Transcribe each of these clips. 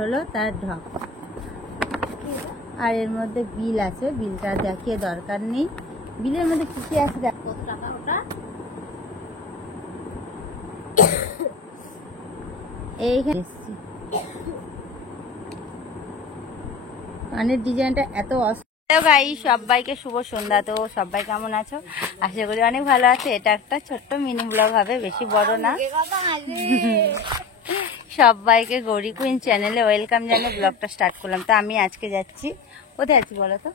হলো তার ঢক। আর এর মধ্যে বিল আছে, বিলটা দেখিয়ে দরকার নেই। বিলের মধ্যে কি কি আছে দেখ। কত টাকা ওটা? এইখানে কানের ডিজাইনটা এত সবাইকে শুভ সন্ধ্যা। তো সবাই কেমন আছো? আশা করি অনেক ভালো আছে। এটা একটা ছোট্ট মিনি ব্লগ হবে, বেশি বড় না। সবাইকে গৌরী কুইন চ্যানেলে ওয়েলকাম জানিয়ে ব্লগটা স্টার্ট করলাম। তো আমি আজকে যাচ্ছি, কোথায় যাচ্ছি বলো তো?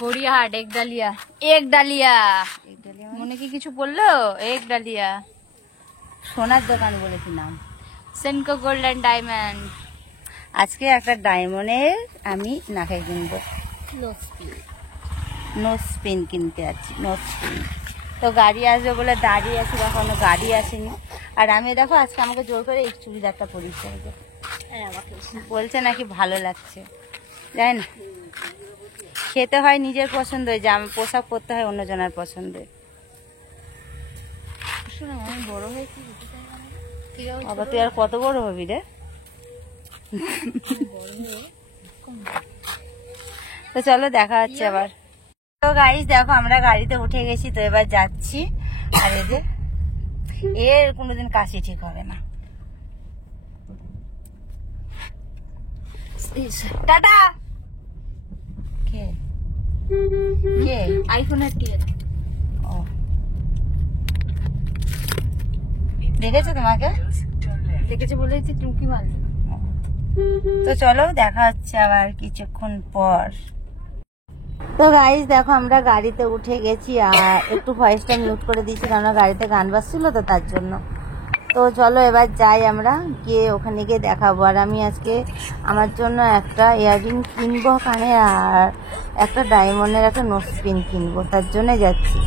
গড়িয়াহাট। একডালিয়া। একডালিয়া মনে কি কিছু বললো? একডালিয়া সোনার দোকান বলেছিলাম, সেনকো গোল্ডেন ডায়মন্ড। আজকে একটা ডায়মন্ডের আমি নাকে কিনবো, নো স্পিন কিনতে যাচ্ছি, নো স্পিন। তো গাড়ি আসবে বলে দাঁড়িয়ে আছি, এখনো গাড়ি আসেনি। আর আমি দেখো আজকে আমাকে জোর করে এই চুড়িদারটা পরিয়েছে, বলছে নাকি ভালো লাগছে, জানি না। খেতে হয় নিজের পছন্দ, জামা পোশাক পরতে হয় অন্যজনের পছন্দে। আমি বড় হয়েছি, বাবা তুই আর কত বড় হবি রে? তো চলো দেখা হচ্ছে আবার। তো গাইস দেখো আমরা গাড়িতে উঠে গেছি, তো এবার যাচ্ছি। আর এই যে এর কোনোদিন কাশি ঠিক হবে না। টাটা। কে কে? আইফোনের টিয়ে। ও দেখেছো তোমাকে? দেখেছে বলেছি তুমি কি মারলে। তো চলো দেখা হচ্ছে আবার কিছুক্ষণ পর। তো গাইস দেখো আমরা গাড়িতে উঠে গেছি, আর একটু ভয়েসটা মিউট করে দিয়েছি কারণ গাড়িতে গান বাজছিল তো তার জন্য। তো চলো এবার যাই, আমরা গিয়ে ওখানে গিয়ে দেখাবো। আর আমি আজকে আমার জন্য একটা ইয়াররিং কিনবো কানে, আর একটা ডায়মন্ডের একটা নোজপিন কিনবো, তার জন্য যাচ্ছি।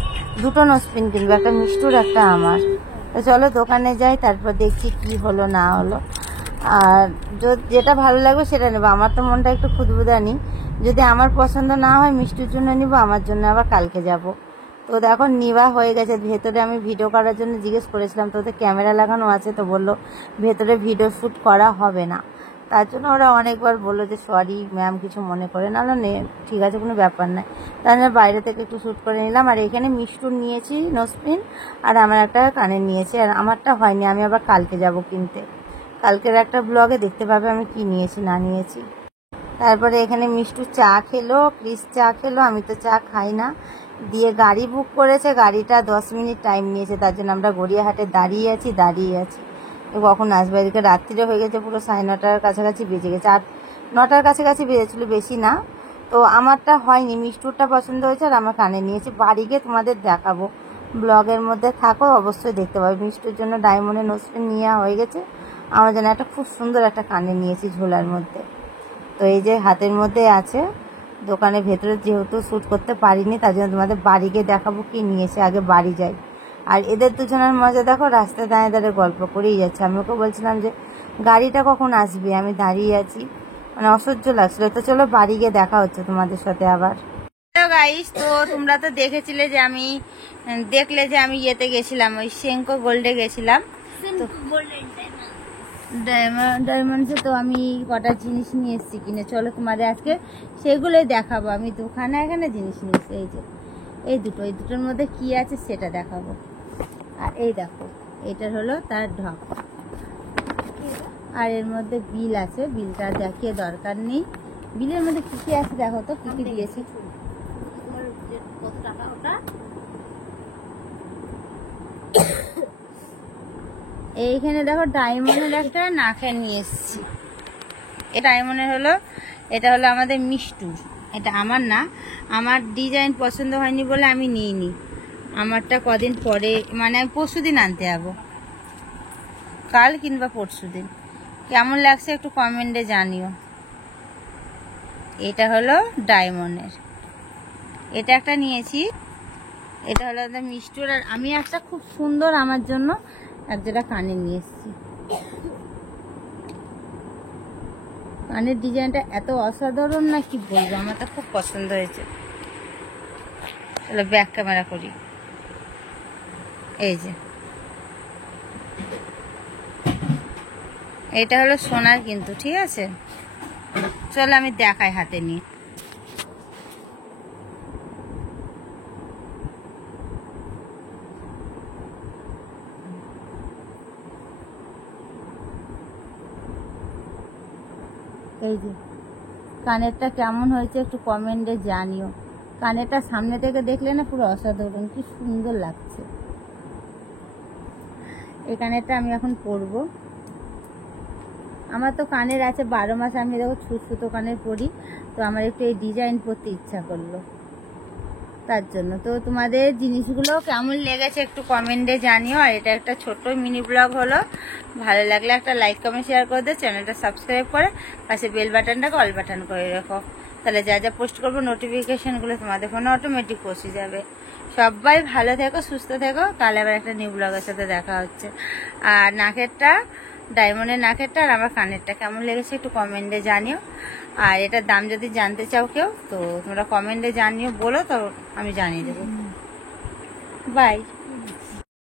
দুটো নোজপিন কিনবো, একটা মিষ্টুর একটা আমার। তো চলো দোকানে যাই, তারপর দেখছি কি হলো না হলো। আর যেটা ভালো লাগবে সেটা নেবো। আমার তো মনটা একটু খুদবুদানি, যদি আমার পছন্দ না হয় মিষ্টির জন্য নিব, আমার জন্য আবার কালকে যাব। তো দেখো নিবা হয়ে গেছে। ভেতরে আমি ভিডিও করার জন্য জিজ্ঞেস করেছিলাম, তো ওদের ক্যামেরা লাগানো আছে, তো বললো ভেতরে ভিডিও শ্যুট করা হবে না। তার জন্য ওরা অনেকবার বললো যে সরি ম্যাম কিছু মনে করে না, নে ঠিক আছে কোনো ব্যাপার না। তার জন্য বাইরে থেকে একটু শ্যুট করে নিলাম। আর এখানে মিষ্টুর নিয়েছি নোজপিন, আর আমার একটা কানের নিয়েছি। আর আমারটা হয়নি, আমি আবার কালকে যাব কিনতে। কালকের একটা ব্লগে দেখতে পাবে আমি কি নিয়েছি না নিয়েছি। তারপরে এখানে মিষ্টু চা খেলো, ক্রিস চা খেলো, আমি তো চা খাই না। দিয়ে গাড়ি বুক করেছে, গাড়িটা 10 মিনিট টাইম নিয়েছে, তার জন্য আমরা গড়িয়াহাটে দাঁড়িয়ে আছি। কখন আসবে? এদিকে রাত্রিরে হয়ে গেছে, পুরো 9:30 কাছাকাছি বেজে গেছে, 8-9টার কাছাকাছি বেজেছিল, বেশি না। তো আমারটা হয়নি, মিষ্টুরটা পছন্দ হয়েছে আর আমার কানে নিয়েছি। বাড়ি গিয়ে তোমাদের দেখাবো, ব্লগের মধ্যে থাকো, অবশ্যই দেখতে পাবে। মিষ্টুর জন্য ডায়মন্ডের নোজপিন নেওয়া হয়ে গেছে, আমার জন্য একটা খুব সুন্দর একটা কানে নিয়েছি ঝোলার মধ্যে। তো এই যে হাতের মধ্যে আছে। দোকানের ভেতরে যেহেতু শ্যুট করতে পারিনি, তার জন্য তোমাদের বাড়ি গিয়ে দেখাবো কি নিয়েছে। আগে বাড়ি যাই। আর এদের দুজনের মজা দেখো, রাস্তায় দাঁড়িয়ে দাঁড়িয়ে গল্প করেই যাচ্ছে। আমি ওকে বলছিলাম যে গাড়িটা কখন আসবে, আমি দাঁড়িয়ে আছি, মানে অসহ্য লাগছিল। তো চলো বাড়ি গিয়ে দেখা হচ্ছে তোমাদের সাথে আবার। হ্যালো গাইস, তো তোমরা তো দেখলে যে আমি ইয়েতে গেছিলাম, ওই সেনকো গোল্ডে গেছিলাম, ডায়মন্ডসে। তো আমি কটা জিনিস নিয়ে এসেছি কিনে, চলো তোমাদের আজকে সেগুলোই দেখাবো। আমি দোকানে এখানে জিনিস নিয়ে এসেছি, এই যে এই দুটোর মধ্যে কি আছে সেটা দেখাবো। আর এই দেখো এটার হলো তার ঢক। আর এর মধ্যে বিল আছে, বিলটা দেখিয়ে দরকার নেই। বিলের মধ্যে কি কি আছে দেখো তো, কি কি দিয়েছে। কত টাকা ওটা? এইখানে দেখো ডায়মন্ডের একটা নাকে নিয়ে এসেছি। এটা হলো আমাদের মিষ্টুর, এটা আমার না। আমার ডিজাইন পছন্দ হয়নি বলে আমি নিইনি। আমারটা কদিন পরে, মানে আমি পরশুদিন আনতে যাবো, কাল কিংবা পরশুদিন। কেমন লাগছে একটু কমেন্টে জানিও। এটা হলো ডায়মন্ডের, এটা একটা নিয়েছি। এটা হলো মিষ্টুর। আর আমি একটা খুব সুন্দর আমার জন্য একজোড়া কানে নিয়ে এসেছি। কানের ডিজাইনটা এত অসাধারণ না কি বলবো, আমার তো খুব পছন্দ হয়েছে। তাহলে ব্যাক ক্যামেরা করি। এই যে এটা হলো সোনার কিন্তু, ঠিক আছে? চলো আমি দেখাই হাতে নিয়ে। এই যে কানেরটা কেমন হয়েছে একটু কমেন্টে জানিও। কানেরটা সামনে থেকে দেখলে না পুরো অসাধারণ, কি সুন্দর লাগছে। এই কানেরটা আমি এখন পরবো। আমার তো কানের আছে 12 মাস, আমি দেখো সুতো কানের পরি, তো আমার একটু এই ডিজাইন পরতে ইচ্ছা করলো, তার জন্য। তো তোমাদের জিনিসগুলো কেমন লেগেছে একটু কমেন্টে জানিও। আর এটা একটা ছোট মিনি ব্লগ হলো, ভালো লাগলে একটা লাইক কমেন্ট শেয়ার করে দিও, চ্যানেলটা সাবস্ক্রাইব করে পাশে বেল বাটনটাকে অল বাটন করে রেখো, তাহলে যা যা পোস্ট করবো নোটিফিকেশনগুলো তোমাদের ফোনে অটোমেটিক পৌঁছে যাবে। সবাই ভালো থেকো, সুস্থ থেকো। কাল আবার একটা নিউ ব্লগের সাথে দেখা হচ্ছে। আর নাকেরটা, ডায়মন্ডের নাকেরটা আর আমার কানেরটা কেমন লেগেছে একটু কমেন্টে জানিও। আর এটার দাম যদি জানতে চাও কেউ, তো তোমরা কমেন্টে জানিও, বলো, তো আমি জানিয়ে দেবো। বাই।